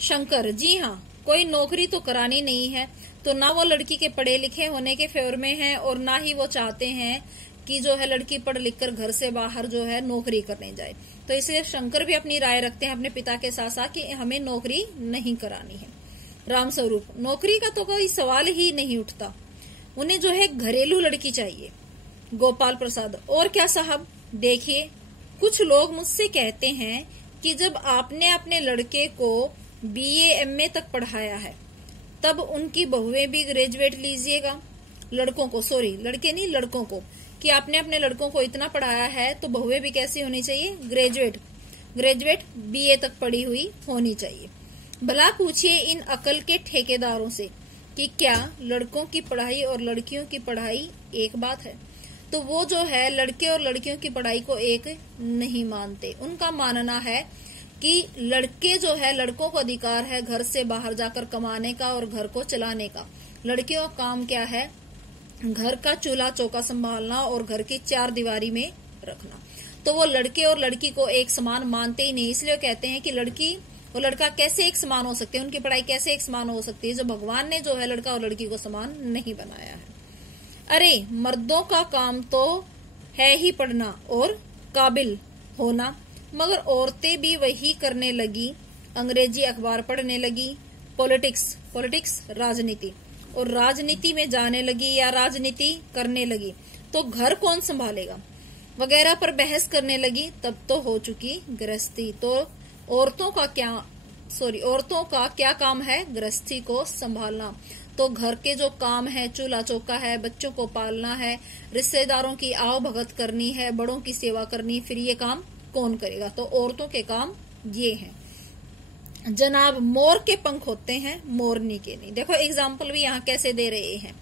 शंकर, जी हाँ, कोई नौकरी तो करानी नहीं है, तो ना वो लड़की के पढ़े लिखे होने के फेवर में है और ना ही वो चाहते हैं कि जो है लड़की पढ़ लिख कर घर से बाहर जो है नौकरी करने जाए। तो इसलिए शंकर भी अपनी राय रखते हैं अपने पिता के साथ साथ कि हमें नौकरी नहीं करानी है। रामस्वरूप, नौकरी का तो कोई सवाल ही नहीं उठता, उन्हें जो है घरेलू लड़की चाहिए। गोपाल प्रसाद, और क्या साहब, देखिए कुछ लोग मुझसे कहते हैं कि जब आपने अपने लड़के को BA MA तक पढ़ाया है तब उनकी बहुएं भी ग्रेजुएट लीजिएगा। लड़कों को, सॉरी लड़के नहीं, लड़कों को, कि आपने अपने लड़कों को इतना पढ़ाया है तो बहुएं भी कैसी होनी चाहिए, ग्रेजुएट BA तक पढ़ी हुई होनी चाहिए। भला पूछिए इन अकल के ठेकेदारों से कि क्या लड़कों की पढ़ाई और लड़कियों की पढ़ाई एक बात है? तो वो जो है लड़के और लड़कियों की पढ़ाई को एक नहीं मानते। उनका मानना है कि लड़के जो है, लड़कों को अधिकार है घर से बाहर जाकर कमाने का और घर को चलाने का। लड़कियों का काम क्या है, घर का चूल्हा चौका संभालना और घर की चार दीवारी में रखना। तो वो लड़के और लड़की को एक समान मानते ही नहीं, इसलिए कहते हैं कि लड़की और लड़का कैसे एक समान हो सकते हैं, उनकी पढ़ाई कैसे एक समान हो सकती है, जो भगवान ने जो है लड़का और लड़की को समान नहीं बनाया है। अरे मर्दों का काम तो है ही पढ़ना और काबिल होना, मगर औरतें भी वही करने लगी, अंग्रेजी अखबार पढ़ने लगी, पॉलिटिक्स राजनीति, और राजनीति में जाने लगी या राजनीति करने लगी, तो घर कौन संभालेगा वगैरह पर बहस करने लगी, तब तो हो चुकी गृहस्थी। तो औरतों का क्या काम है, गृहस्थी को संभालना। तो घर के जो काम है, चूल्हा चौका है, बच्चों को पालना है, रिश्तेदारों की आओ भगत करनी है, बड़ों की सेवा करनी, फिर ये काम कौन करेगा? तो औरतों के काम ये हैं। जनाब, मोर के पंख होते हैं, मोरनी के नहीं। देखो एग्जाम्पल भी यहाँ कैसे दे रहे हैं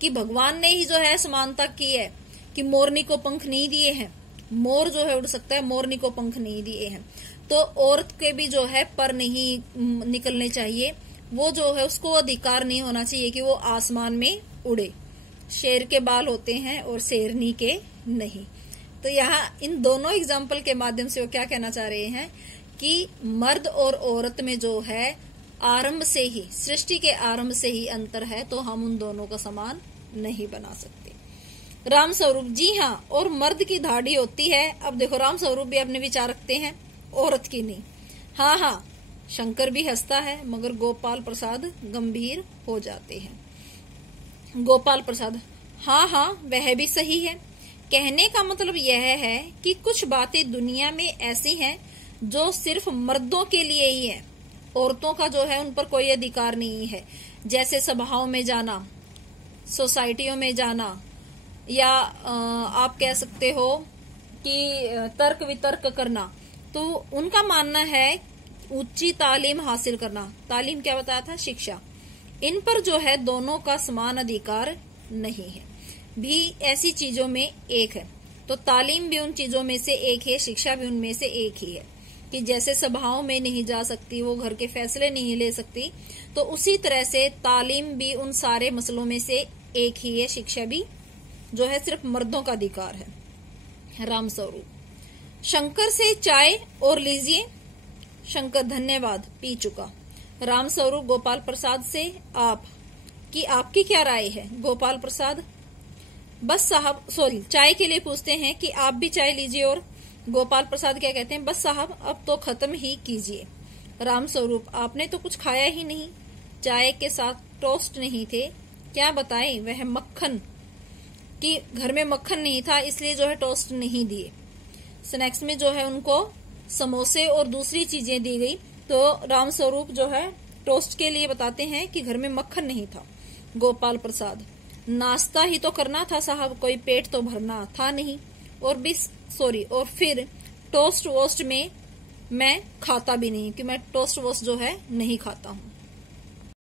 कि भगवान ने ही जो है समानता की है कि मोरनी को पंख नहीं दिए हैं, मोर जो है उड़ सकता है, मोरनी को पंख नहीं दिए हैं। तो औरत के भी जो है पर नहीं निकलने चाहिए, वो जो है उसको अधिकार नहीं होना चाहिए कि वो आसमान में उड़े। शेर के बाल होते हैं और शेरनी के नहीं। तो यहाँ इन दोनों एग्जाम्पल के माध्यम से वो क्या कहना चाह रहे हैं कि मर्द और औरत में जो है आरंभ से ही, सृष्टि के आरंभ से ही अंतर है, तो हम उन दोनों का समान नहीं बना सकते। रामस्वरूप, जी हाँ, और मर्द की धाड़ी होती है। अब देखो रामस्वरूप भी अपने विचार रखते हैं, औरत की नहीं। हाँ, शंकर भी हंसता है, मगर गोपाल प्रसाद गंभीर हो जाते हैं। गोपाल प्रसाद, हाँ, वह भी सही है। कहने का मतलब यह है कि कुछ बातें दुनिया में ऐसी हैं जो सिर्फ मर्दों के लिए ही है, औरतों का जो है उन पर कोई अधिकार नहीं है। जैसे सभाओं में जाना, सोसाइटियों में जाना, या आप कह सकते हो कि तर्क वितर्क करना। तो उनका मानना है ऊंची तालीम हासिल करना, तालीम क्या बताया था, शिक्षा, इन पर जो है दोनों का समान अधिकार नहीं है। भी ऐसी चीजों में एक है, तो तालीम भी उन चीजों में से एक है, शिक्षा भी उनमें से एक ही है। कि जैसे सभाओं में नहीं जा सकती, वो घर के फैसले नहीं ले सकती, तो उसी तरह से तालीम भी उन सारे मसलों में से एक ही है, शिक्षा भी जो है सिर्फ मर्दों का अधिकार है। रामस्वरूप, शंकर से चाय और लीजिए। शंकर, धन्यवाद, पी चुका। रामस्वरूप, गोपाल प्रसाद से आपकी क्या राय है? गोपाल प्रसाद, बस साहब, सॉरी, चाय के लिए पूछते हैं कि आप भी चाय लीजिए। और गोपाल प्रसाद क्या कहते हैं, बस साहब अब तो खत्म ही कीजिए। रामस्वरूप, आपने तो कुछ खाया ही नहीं, चाय के साथ टोस्ट नहीं थे, क्या बताएं, वह मक्खन कि घर में मक्खन नहीं था इसलिए जो है टोस्ट नहीं दिए। स्नैक्स में जो है उनको समोसे और दूसरी चीजें दी गई। तो रामस्वरूप जो है टोस्ट के लिए बताते हैं कि घर में मक्खन नहीं था। गोपाल प्रसाद, नाश्ता ही तो करना था साहब, कोई पेट तो भरना था नहीं। और फिर टोस्ट वोस्ट में मैं खाता भी नहीं, कि मैं टोस्ट वोस्ट जो है नहीं खाता हूँ।